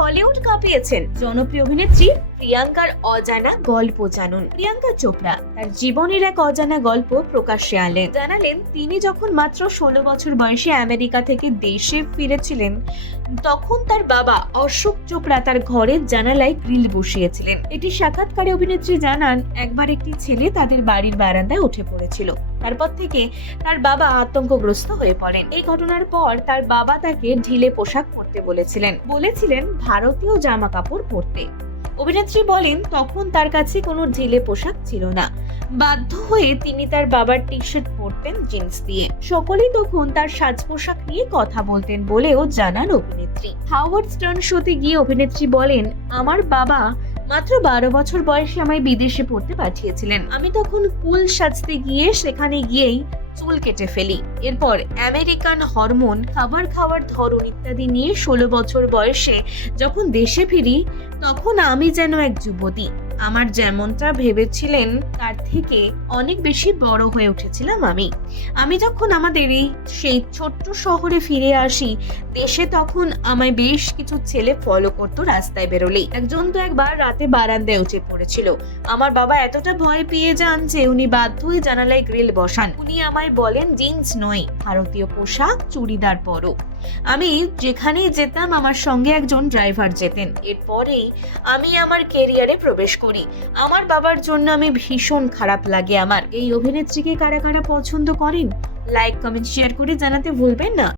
Hollywood কাঁপিয়েছেন জনপ্রিয় অভিনেত্রী প্রিয়াঙ্কার অজানা গল্প জানুন। প্রিয়াঙ্কা চোপড়া তার জীবনের এক অজানা গল্প প্রকাশ্যে জানালেন তিনি যখন মাত্র 16 বছর বয়সে আমেরিকা থেকে দেশে ফিরেছিলেন, তখন তার বাবা অশোক চোপড়া তার ঘরের জানালায় গ্রিল বসিয়েছিলেন। একটি সাক্ষাৎকারে অভিনেত্রী জানান, একবার একটি ছেলে তাদের বাড়ির বারান্দায় উঠে পড়েছিল। তারপর থেকে তার বাবা আতঙ্কগ্রস্ত হয়ে পড়েন। এই ঘটনার পর তার বাবা তাকে ঢিলে পোশাক পরতে বলেছিলেন ভারতীয় জামা কাপড় পরতে। অভিনেত্রী বলেন, তখন তার কাছে কোনো ঢিলে পোশাক ছিল না। বাধ্য হয়ে তিনি তার বাবার টি শার্ট পরতেন জিন্স দিয়ে। সকলেই তখন তার সাজ পোশাক নিয়ে কথা বলতেন বলেও জানান অভিনেত্রী। হাওয়ার্ড স্টার্ন শোতে গিয়ে অভিনেত্রী বলেন, আমার বাবা মাত্র 12 বছর বয়সে আমায় বিদেশে পড়তে পাঠিয়েছিলেন। আমি তখন কুল সাজতে গিয়ে সেখানে গিয়েই চুল কেটে ফেলি। এরপর আমেরিকান হরমোন, খাবার খাওয়ার ধরন ইত্যাদি নিয়ে 16 বছর বয়সে যখন দেশে ফিরি, তখন আমি যেন এক যুবতী। আমার যেমনটা ভেবেছিলেন তার থেকে অনেক বেশি বড় হয়ে উঠেছিলাম আমি যখন আমাদের সেই ছোট্ট শহরে ফিরে আসি দেশে, তখন আমায় বেশ কিছু ছেলে ফলো করতো রাস্তায় বেরোলেই। একজন তো একবার রাতে বারান্দায় উঠে পড়েছিল। আমার বাবা এতটা ভয় পেয়ে যান যে উনি বাধ্য হয়ে জানালায় গ্রিল বসান। উনি আমায় বলেন, জিন্স নয়, ভারতীয় পোশাক, চুড়িদার পরো। আমি যেখানেই যেতাম আমার সঙ্গে একজন ড্রাইভার যেতেন। এরপরেই আমি আমার ক্যারিয়ারে প্রবেশ করি। আমার বাবার জন্য আমি ভীষণ খারাপ লাগে আমার। এই অভিনেত্রীকে কারা কারা পছন্দ করেন, লাইক, কমেন্ট, শেয়ার করে জানাতে ভুলবেন না।